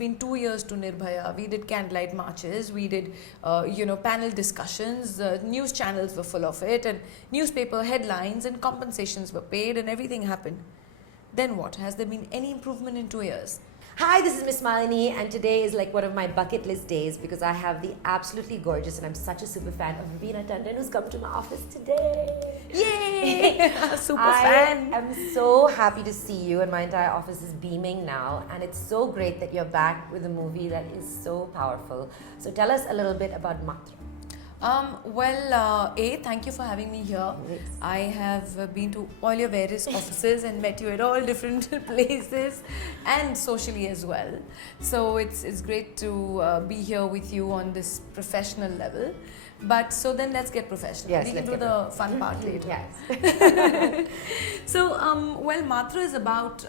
been 2 years to Nirbhaya. We did candlelight marches, we did, panel discussions, news channels were full of it, and newspaper headlines, and compensations were paid, and everything happened. Then what? Has there been any improvement in 2 years? Hi, this is MissMalini, and today is like one of my bucket list days because I have the absolutely gorgeous, and I'm such a super fan of Raveena Tandon, who's come to my office today. Yay! Super fan! I am so happy to see you, and my entire office is beaming now, and it's so great that you're back with a movie that is so powerful. So tell us a little bit about Maatr. Thank you for having me here. Yes. I have been to all your various offices and met you at all different places and socially as well. So it's great to be here with you on this professional level. But so then let's get professional. Yes, we can do the fun part later. Yes. So, Maatr is about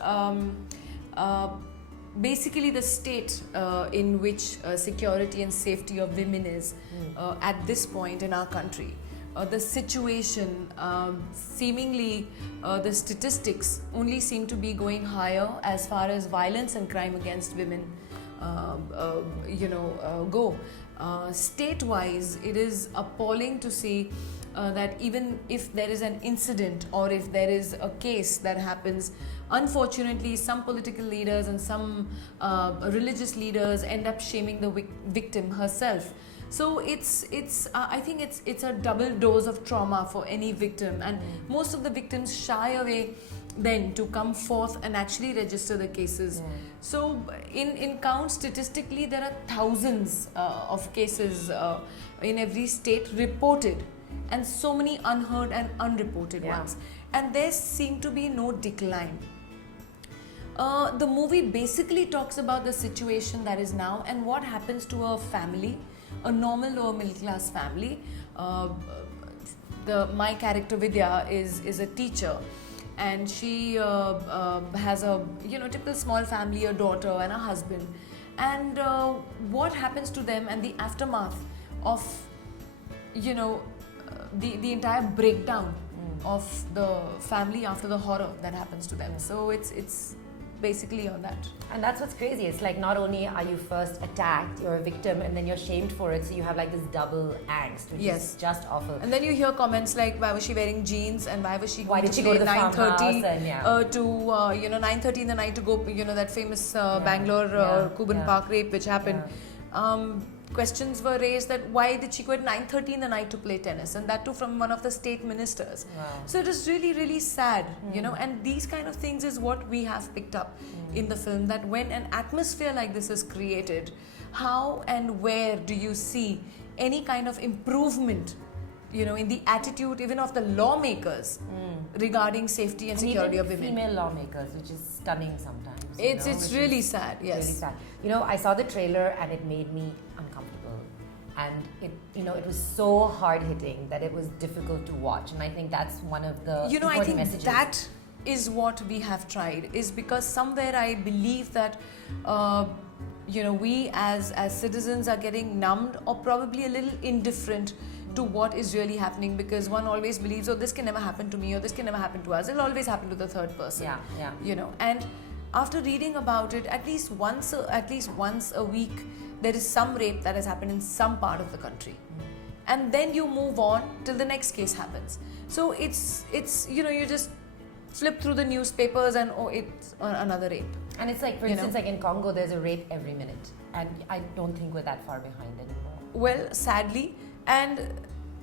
basically the state in which security and safety of women is at this point in our country. The situation, seemingly the statistics only seem to be going higher as far as violence and crime against women go. State-wise, it is appalling to see that even if there is an incident or if there is a case that happens, unfortunately some political leaders and some religious leaders end up shaming the victim herself. So I think it's a double dose of trauma for any victim, and most of the victims shy away then to come forth and actually register the cases. So in count, statistically there are thousands of cases in every state reported, and so many unheard and unreported ones, and there seem to be no decline. The movie basically talks about the situation that is now and what happens to a family, a normal lower middle class family. My character Vidya is a teacher, and she has a typical small family, a daughter and a husband, and what happens to them and the aftermath of the entire breakdown of the family after the horror that happens to them. So it's basically on that. And that's what's crazy. It's like not only are you first attacked, you're a victim, and then you're shamed for it, so you have like this double angst, which is just awful. And then you hear comments like, why was she wearing jeans, and why was she Why did she go to the 9:30 to 9:30 in the night to go, that famous Bangalore Kuban Park rape which happened. Questions were raised that why did she go at 9:30 in the night to play tennis, and that too from one of the state ministers. So it is really, really sad, and these kind of things is what we have picked up in the film, that when an atmosphere like this is created, how and where do you see any kind of improvement in the attitude even of the lawmakers regarding safety and security of women. Female lawmakers, which is stunning sometimes. It's really sad, yes. Really sad. I saw the trailer and it made me uncomfortable. And it was so hard hitting that it was difficult to watch. And I think that's one of the important messages. That is what we have tried, is because somewhere I believe that we as citizens are getting numbed or probably a little indifferent to what is really happening, because one always believes, this can never happen to me, or this can never happen to us, it'll always happen to the third person. And after reading about it, at least once a week there is some rape that has happened in some part of the country, and then you move on till the next case happens. So it's you just flip through the newspapers and it's another rape. And it's like, for instance, like in Congo, there's a rape every minute, and I don't think we're that far behind anymore. Well, sadly, and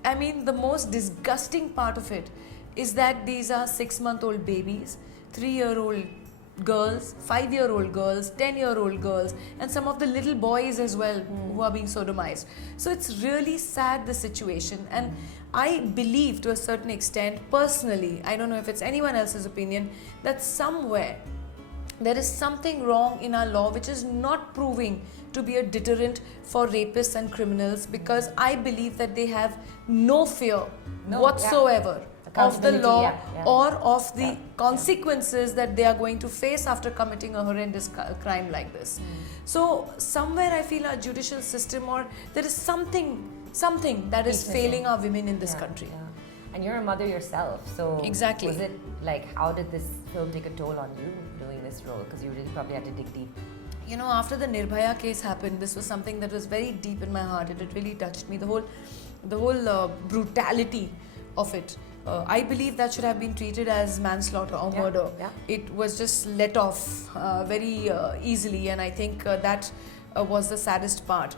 I mean the most disgusting part of it is that these are 6-month-old babies, 3-year-old girls, 5-year-old girls, 10-year-old girls, and some of the little boys as well who are being sodomized. So it's really sad, the situation, and I believe to a certain extent, personally, I don't know if it's anyone else's opinion, that somewhere there is something wrong in our law which is not proving to be a deterrent for rapists and criminals, because I believe that they have no fear whatsoever of the law or of the consequences that they are going to face after committing a horrendous crime like this. So somewhere I feel our judicial system, or there is something that is failing our women in this country. And you're a mother yourself, so exactly. Was it like, how did this film take a toll on you doing this role? Because you really probably had to dig deep. you know, after the Nirbhaya case happened, this was something that was very deep in my heart. It really touched me. The whole brutality of it. I believe that should have been treated as manslaughter or murder. Yeah. It was just let off very easily, and I think that was the saddest part.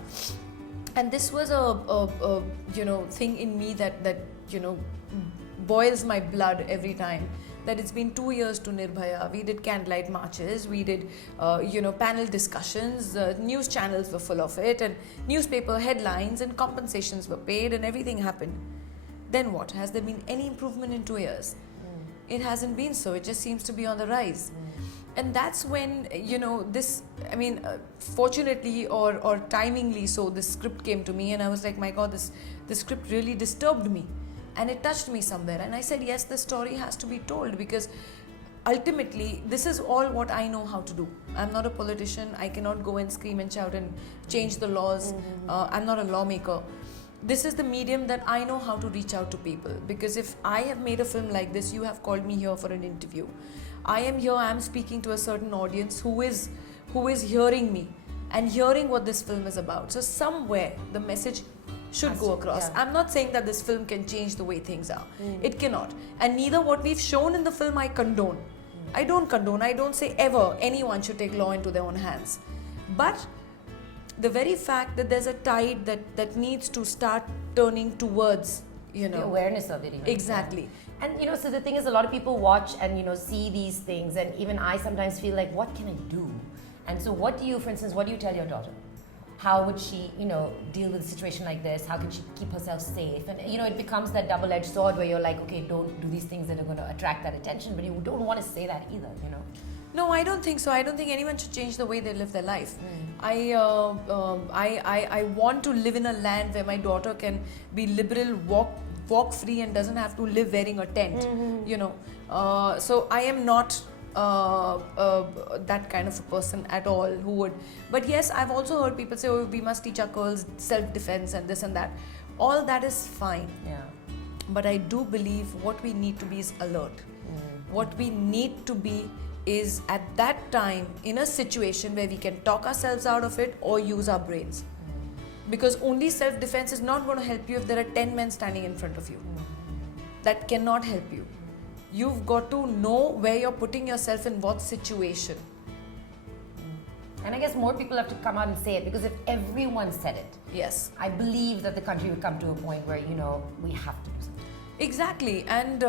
And this was a you know, thing in me that you know, boils my blood every time. That it's been 2 years to Nirbhaya. We did candlelight marches, we did you know, panel discussions, news channels were full of it, and newspaper headlines, and compensations were paid, and everything happened. Then what? Has there been any improvement in 2 years? It hasn't been so. It just seems to be on the rise. And that's when, you know, this, I mean, fortunately or timingly so, this script came to me, and I was like, my God, this script really disturbed me. And it touched me somewhere. And I said, yes, the story has to be told, because ultimately, this is all what I know how to do. I'm not a politician. I cannot go and scream and shout and change the laws. I'm not a lawmaker. This is the medium that I know how to reach out to people, because if I have made a film like this, you have called me here for an interview. I am here, I am speaking to a certain audience who is hearing me and hearing what this film is about. So somewhere the message should go across. Yeah. I'm not saying that this film can change the way things are. It cannot. And neither what we've shown in the film I condone. I don't condone. I don't say ever anyone should take law into their own hands. But the very fact that there's a tide that needs to start turning towards, you know, the awareness of it. Even. Exactly. And you know, so the thing is, a lot of people watch and, you know, see these things, and even I sometimes feel like, what can I do? And so what do you, for instance, what do you tell your daughter? How would she, you know, deal with a situation like this? How can she keep herself safe? And, you know, it becomes that double-edged sword where you're like, okay, don't do these things that are going to attract that attention, but you don't want to say that either, you know. No, I don't think so. I don't think anyone should change the way they live their life. I want to live in a land where my daughter can be liberal, walk free, and doesn't have to live wearing a tent. You know, so I am not that kind of a person at all who would. But yes, I've also heard people say, oh, we must teach our girls self-defense and this and that. All that is fine. Yeah. But I do believe what we need to be is alert. What we need to be is at that time in a situation where we can talk ourselves out of it or use our brains. Because only self-defense is not going to help you if there are 10 men standing in front of you. That cannot help you. You've got to know where you're putting yourself in what situation. And I guess more people have to come out and say it, because if everyone said it, yes, I believe that the country would come to a point where, you know, we have to do something. Exactly. And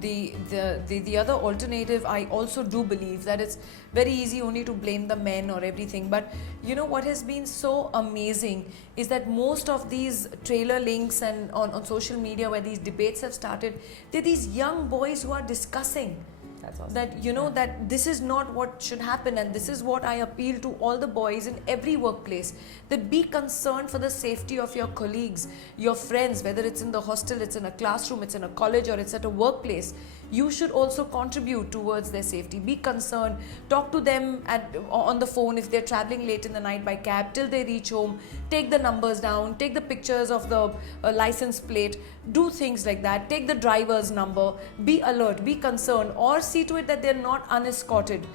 the other alternative, I also do believe that it's very easy only to blame the men or everything. But you know what has been so amazing is that most of these trailer links and on social media where these debates have started, they're these young boys who are discussing. That's awesome. That, you know, that this is not what should happen, and this is what I appeal to all the boys in every workplace, that be concerned for the safety of your colleagues, your friends, whether it's in the hostel, it's in a classroom, it's in a college, or it's at a workplace. You should also contribute towards their safety. Be concerned. Talk to them on the phone if they're traveling late in the night by cab till they reach home. Take the numbers down. Take the pictures of the license plate. Do things like that. Take the driver's number. Be alert. Be concerned. Or see to it that they're not unescorted.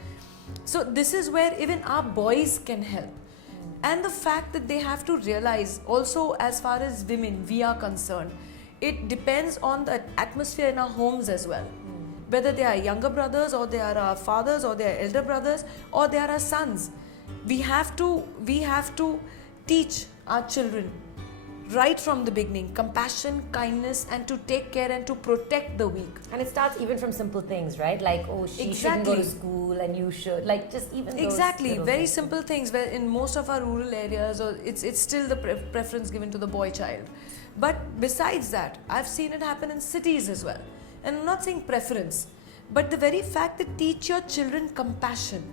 So this is where even our boys can help. And the fact that they have to realize also, as far as women we are concerned, it depends on the atmosphere in our homes as well. Whether they are younger brothers, or they are our fathers, or they are elder brothers, or they are our sons. We have to teach our children right from the beginning compassion, kindness, and to take care and to protect the weak. And it starts even from simple things, right? Like, oh, she shouldn't go to school and you should. Like, just even those little Very things. simple things where in most of our rural areas, or it's still the preference given to the boy child. But besides that, I've seen it happen in cities as well. And I'm not saying preference, but the very fact that teach your children compassion.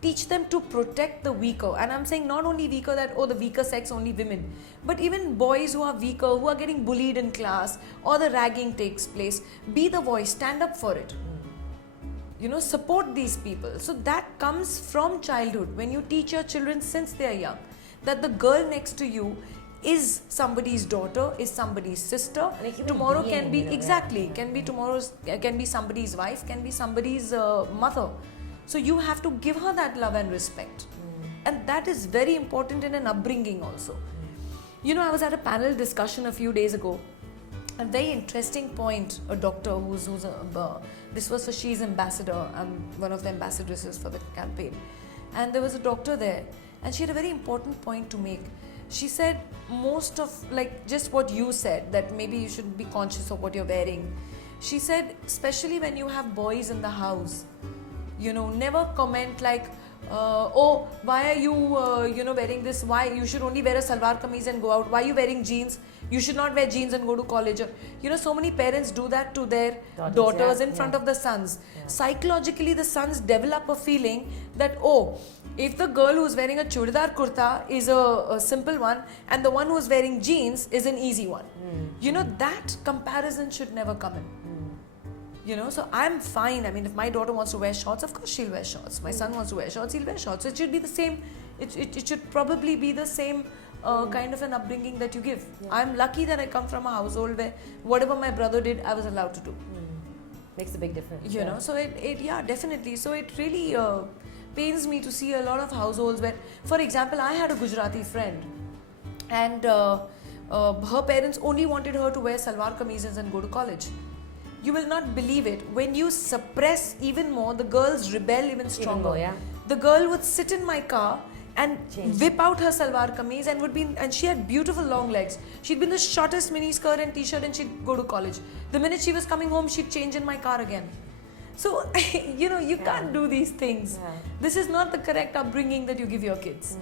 Teach them to protect the weaker. And I'm saying not only weaker that, oh, the weaker sex, only women, but even boys who are weaker, who are getting bullied in class, or the ragging takes place. Be the voice, stand up for it. You know, support these people. So that comes from childhood, when you teach your children since they are young, that the girl next to you is somebody's daughter, is somebody's sister. Tomorrow being, can be, you know, exactly, can be somebody's wife, can be somebody's mother. So you have to give her that love and respect. And that is very important in an upbringing also. You know, I was at a panel discussion a few days ago. A very interesting point, a doctor this was for She's Ambassador, I'm one of the ambassadresses for the campaign. And there was a doctor there, and she had a very important point to make. She said most of, like just what you said, that maybe you should be conscious of what you're wearing. She said, especially when you have boys in the house, you know, never comment like, oh, why are you, wearing this? Why you should only wear a salwar kameez and go out? Why are you wearing jeans? You should not wear jeans and go to college. Or, you know, so many parents do that to their daughters in front of the sons. Yeah. Psychologically, the sons develop a feeling that, oh, if the girl who's wearing a chudidar kurta is a simple one and the one who's wearing jeans is an easy one. You know, that comparison should never come in. You know, so I'm fine. I mean, if my daughter wants to wear shorts, of course she'll wear shorts. My son wants to wear shorts, he'll wear shorts. So it should be the same. It should probably be the same kind of an upbringing that you give. Yeah. I'm lucky that I come from a household where whatever my brother did, I was allowed to do. Makes a big difference. You know, so yeah, definitely. So it really pains me to see a lot of households where, for example, I had a Gujarati friend, and her parents only wanted her to wear salwar kameezes and go to college. You will not believe it. When you suppress even more, the girls rebel even stronger. Even more, yeah. The girl would sit in my car and whip out her salwar kameez and she had beautiful long legs. She'd been the shortest mini skirt and t-shirt and she'd go to college. The minute she was coming home, she'd change in my car again. So, you know, you can't do these things. Yeah. This is not the correct upbringing that you give your kids.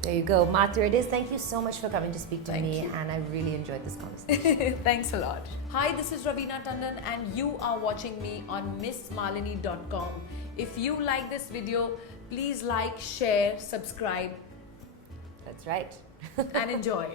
There you go. Maatr, it is. Thank you so much for coming to speak to me, and I really enjoyed this conversation. Thanks a lot. Hi, this is Raveena Tandon and you are watching me on MissMalini.com. If you like this video, please like, share, subscribe. That's right. And enjoy.